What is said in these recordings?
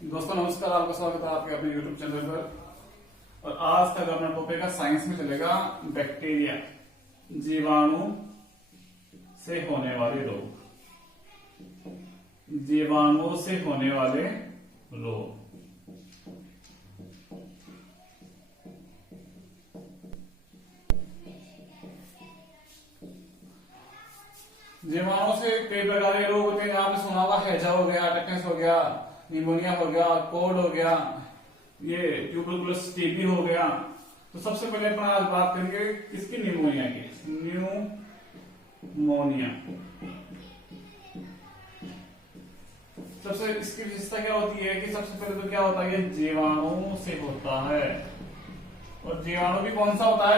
दोस्तों नमस्कार, आपका स्वागत है आपके अपने YouTube चैनल पर। और आज का अपना टॉपिक है साइंस में चलेगा बैक्टीरिया, जीवाणु से होने वाले रोग। जीवाणुओं से होने वाले रोग। जीवाणुओं से कई प्रकार के रोग होते हैं। आपने सुना होगा हैजा हो गया, टेटनस हो गया, निमोनिया हो गया, कोड हो गया, ये ट्यूबरकुलोसिस टीबी हो गया। तो सबसे पहले अपन आज बात करेंगे किसकी, निमोनिया की। न्यूमोनिया सबसे इसकी विशेषता क्या होती है कि सबसे पहले तो क्या होता है, ये जीवाणु से होता है। और जीवाणु भी कौन सा होता है,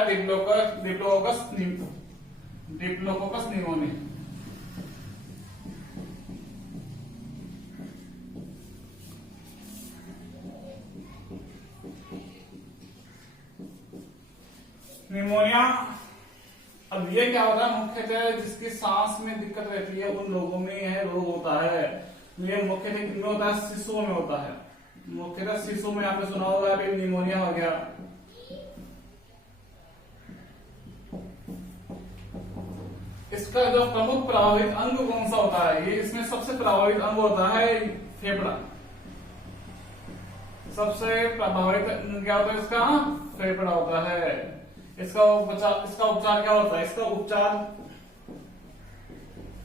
डिप्लोकोकस निमोनिया। निमोनिया, अब ये क्या होता है, मुख्यतः जिसकी सांस में दिक्कत रहती है उन लोगों में यह रोग होता है। ये मुख्यतः किसमें होता है, शिशुओं में होता है। मुख्यतः शिशुओं में आपने सुना होगा अभी निमोनिया हो गया। इसका जो प्रमुख प्रभावित अंग कौन सा होता है, ये इसमें सबसे प्रभावित अंग होता है फेफड़ा। सबसे प्रभावित क्या होता है इसका, फेफड़ा होता है। इसका उपचार क्या होता है, इसका उपचार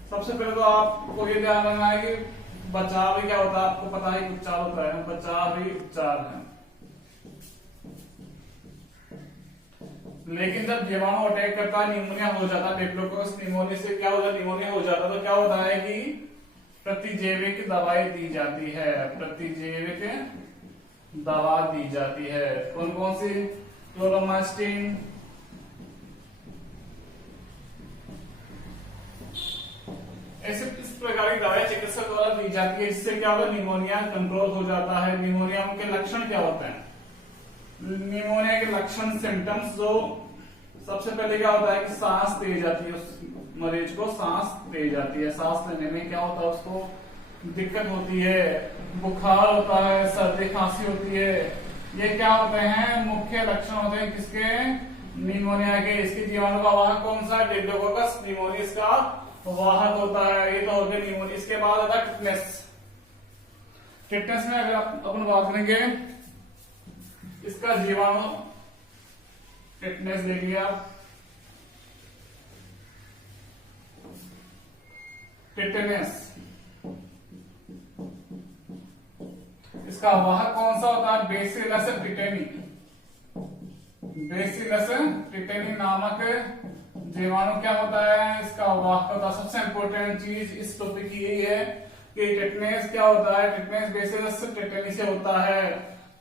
सबसे पहले तो आपको ये ध्यान रखना है कि बचाव ही क्या होता है, आपको पता है उपचार होता है, बचाव ही उपचार है। लेकिन जब जीवाणु अटैक करता है, निमोनिया हो जाता है, डिप्लोकोकस निमोनिया से क्या होता है, निमोनिया हो जाता है, तो क्या होता है कि प्रतिजैविक दवाई दी जाती है। प्रतिजैविक दवा दी जाती है। कौन कौन सी, क्लोरोमास्टिन, ऐसे इस प्रकार की दवाएं चिकित्सक द्वारा दी जाती है, जिससे क्या होता है, निमोनिया कंट्रोल हो जाता है। निमोनिया के लक्षण क्या होते हैं, निमोनिया के लक्षण सिम्टम्स, जो सबसे पहले क्या होता है कि सांस तेज आती है, उस मरीज को सांस तेज आती है। सांस लेने में क्या होता है, उसको दिक्कत होती है, बुखार होता है, सर्दी खांसी होती है। ये क्या होते हैं, मुख्य लक्षण होते हैं किसके, निमोनिया के। इसके जीवाणु का वाहक कौन सा है, डिप्लोकोकस निमोनिया इसका वाहक होता है। ये तो हो गया निमोनिया। इसके बाद आता है टिटनेस। टिटनेस में अगर अपन बात करेंगे, इसका जीवाणु, टिटनेस देख लिया, टिटनेस, इसका वाहक कौन सा होता है, बेसिलस टिटेनी। बेसिलस टिटेनी नामक जीवाणु क्या होता है, इसका वाहक होता है। सबसे इंपोर्टेंट चीज इस टॉपिक की यही है कि टिटनेस क्या होता है, टिटनेस बेसिलस टिटेनी से होता है।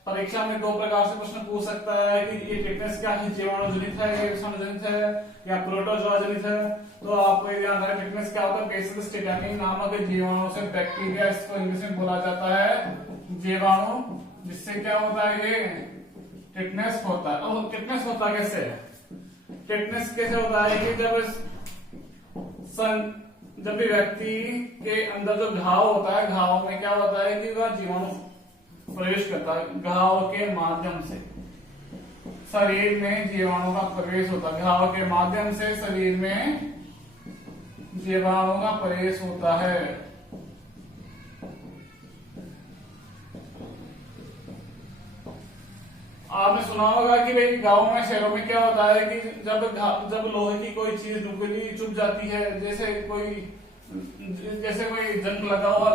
परीक्षा में दो प्रकार से प्रश्न पूछ सकता है कि ये टिटनेस क्या है, जीवाणु जनित है, या विषाणु जनित है, या प्रोटोजोआ जनित है। तो आपको ये ध्यान रखना, टिटनेस क्या होता है, बेसिलस टिटेनी नामक जीवाणु से बैक्टीरिया, इसको इंग्लिश में बोला जाता है जीवाणु, जिससे क्या होता है, ये टिटनेस होता है। और टिटनेस होता कैसे है, टिटनेस कैसे होता है कि जब भी व्यक्ति के अंदर जो घाव होता है, घाव में क्या होता है कि वह जीवाणु प्रवेश करता है। घाव के माध्यम से शरीर में जीवाणु का प्रवेश होता है। घाव के माध्यम से शरीर में जीवाणु का प्रवेश होता है। आपने सुना होगा कि भाई गांव में, शहरों में क्या होता है कि जब लोहे की कोई चीज नुकीली चुभ जाती है, जैसे कोई जंग लगा हुआ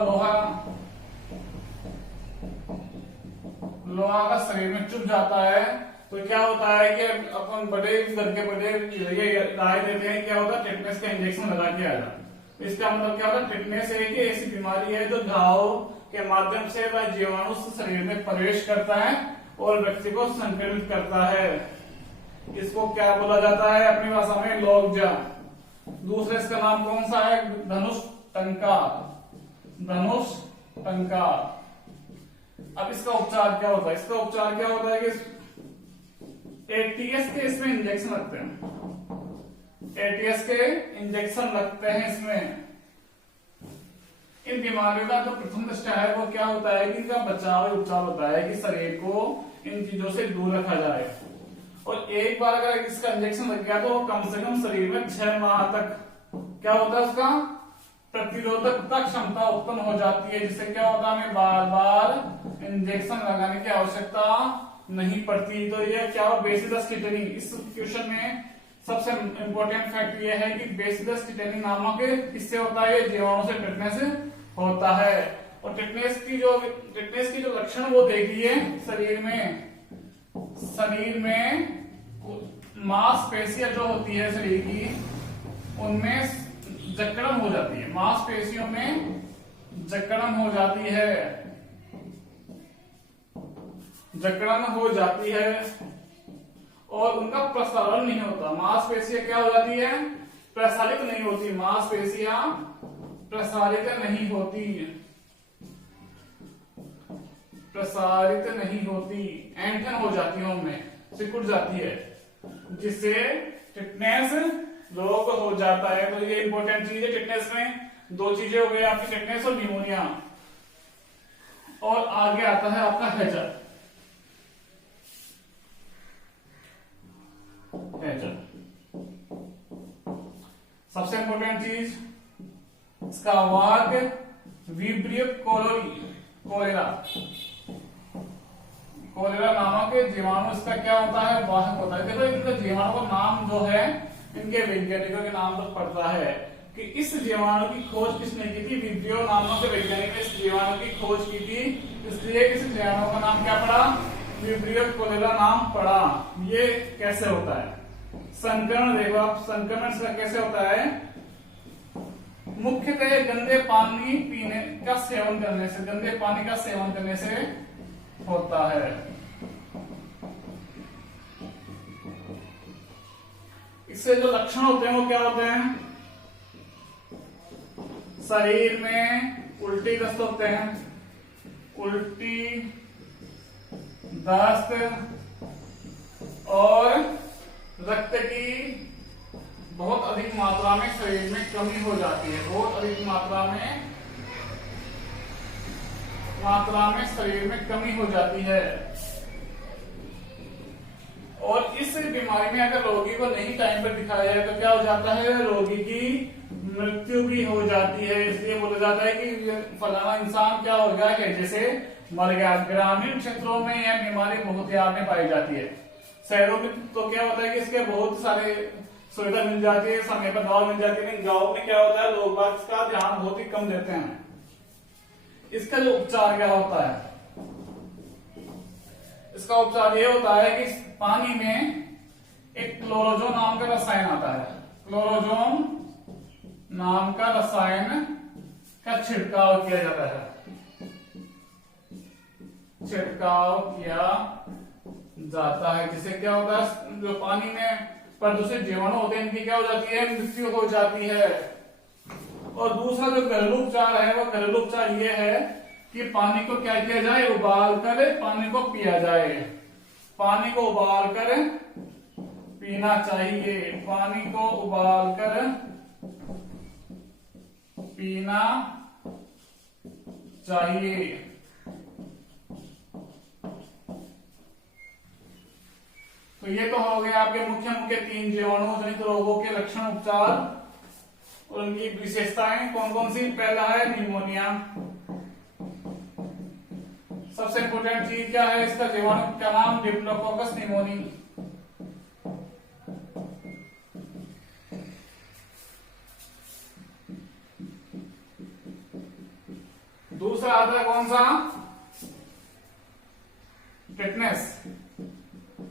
लोहा का शरीर में चुभ जाता है, तो क्या होता है कि अपन बड़े घर के बड़े ये राय देते हैं, क्या होता है, टिटनेस का इंजेक्शन लगा के आ जाए। इसका मतलब क्या होता है, टिटनेस एक ऐसी बीमारी है जो घाव के माध्यम से वह जीवाणु शरीर में प्रवेश करता है और व्यक्ति को संक्रमित करता है। इसको क्या बोला जाता है अपनी भाषा में, लॉकजा। दूसरे इसका नाम कौन सा है, धनुष टंकार। धनुष टंकार। अब इसका उपचार क्या होता है, इसका उपचार क्या होता है कि एटीएस के इसमें इंजेक्शन लगते हैं। एटीएस के इंजेक्शन लगते हैं इसमें। इन बीमारियों का जो प्रथम दृष्टया है वो क्या होता है कि इनका बचाव उपचार होता है कि शरीर को इन चीजों से दूर रखा जाए। और एक बार अगर इसका इंजेक्शन लग गया तो कम से कम शरीर में 6 माह तक क्या होता है, उसका प्रतिरोधकता क्षमता उत्पन्न हो जाती है, जिससे क्या होता है हमें बार बार इंजेक्शन लगाने की आवश्यकता नहीं पड़ती। तो ये क्या हो, बेसिलस टिटेनी, इस क्वेश्चन में सबसे इंपॉर्टेंट फैक्ट ये है कि बेसिलस टिटेनी नामक किससे होता है, ये जीवाणु से टिटनेस होता है। और टिटनेस की जो लक्षण वो देखिए, शरीर में मांसपेशियां जो होती है शरीर की, उनमें जकड़न हो जाती है, मांसपेशियों में जकड़न हो जाती है, और उनका प्रसारण नहीं होता। मांसपेशियां क्या हो जाती है, प्रसारित नहीं होती, मांसपेशियां प्रसारित नहीं होती, ऐंठन हो जाती है, उनमें सिकुड़ जाती है, जिससे टिटनेस रोग हो जाता है। तो ये इंपॉर्टेंट चीज है। टिटनेस में 2 चीजें हो गई आपकी, टिटनेस और न्यूमोनिया। और आगे आता है आपका हैजर। सबसे इंपॉर्टेंट चीज इसका वाग विब्रियो कोलेरा नामक जीवाणु इसका क्या होता है, वाहक होता है। देखो इनका जीवाणु का नाम जो है इनके वैज्ञानिकों के नाम पर पड़ता है कि इस जीवाणु की खोज किसने की थी, विब्रियो नामक वैज्ञानिक ने इस जीवाणु की खोज की थी, इसलिए इस जीवाणु का नाम क्या पड़ा, विब्रियो कोलेरा नाम पड़ा। ये कैसे होता है, संक्रमण देखो आप, संक्रमण इसका कैसे होता है, मुख्यतः गंदे पानी पीने का सेवन करने से, गंदे पानी का सेवन करने से होता है। इससे जो लक्षण होते हैं वो क्या होते हैं, शरीर में उल्टी दस्त होते हैं, उल्टी दस्त, और रक्त की बहुत अधिक मात्रा में शरीर में कमी हो जाती है, बहुत अधिक मात्रा में शरीर में कमी हो जाती है। और इस बीमारी में अगर रोगी को नहीं टाइम पर दिखाया जाए तो क्या हो जाता है, रोगी की मृत्यु भी हो जाती है। इसलिए बोला जाता है कि फलाना इंसान क्या हो गया है, जैसे मर गया। ग्रामीण क्षेत्रों में यह बीमारी बहुत याद में पाई जाती है। शहरों में तो क्या होता है कि इसके बहुत सारे सुविधा मिल जाती है, समय पर दवा मिल जाती है, लेकिन गाँव में क्या होता है, लोग बाग इसका ध्यान बहुत ही कम देते हैं। इसका जो उपचार क्या होता है, इसका उपचार ये होता है कि पानी में एक क्लोरोजोन नाम का रसायन आता है, क्लोरोजोन नाम का रसायन का छिड़काव किया जाता है, जिससे क्या होता है, जो पानी में प्रदूषित जीवाणु होते हैं इनकी क्या हो जाती है, मृत्यु हो जाती है। और दूसरा जो घरेलू उपचार है वो घरेलू उपचार ये है कि पानी को क्या किया जाए, उबाल कर पानी को पिया जाए, पानी को उबाल कर पीना चाहिए, पानी को उबाल कर पीना चाहिए। तो ये तो हो गया आपके मुख्य 3 जीवाणु जनित रोगों के लक्षण, उपचार और उनकी विशेषताएं कौन कौन सी। पहला है निमोनिया। सबसे इंपोर्टेंट चीज क्या है, इसका जीवाणु का नाम डिप्लोकोकस निमोनी। दूसरा आता है कौन सा, टिटनेस।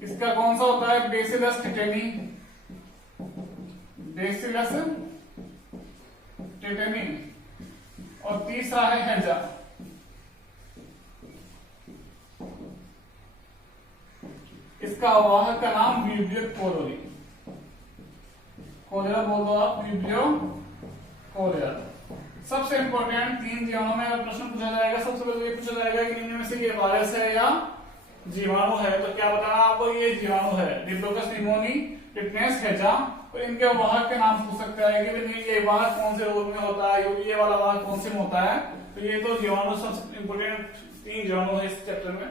इसका कौन सा होता है, बेसिलस टिटेनी, बेसिलस टिटेनी। और तीसरा है हैजा। इसका वाहक का नाम विब्रियो कोलेरी, कोलेरा बोल दो आप, विब्रियो कोलेरा। सबसे इंपॉर्टेंट 3 जीवाणु में अगर प्रश्न पूछा जाएगा, सबसे पहले ये पूछा जाएगा कि इनमें से ये वायरस है या जीवाणु है, तो क्या बताना आपको, ये जीवाणु है, डिप्लोकोकस निमोनी टिटनेस, हैजा, और इनके वाहक के नाम पूछ सकता है कि भाई ये वाहक कौन से रोग में होता है, ये वाला वाहक कौन से में होता है। तो ये तो जीवाणु सबसे इंपोर्टेंट 3 जीवाणु है इस चैप्टर में।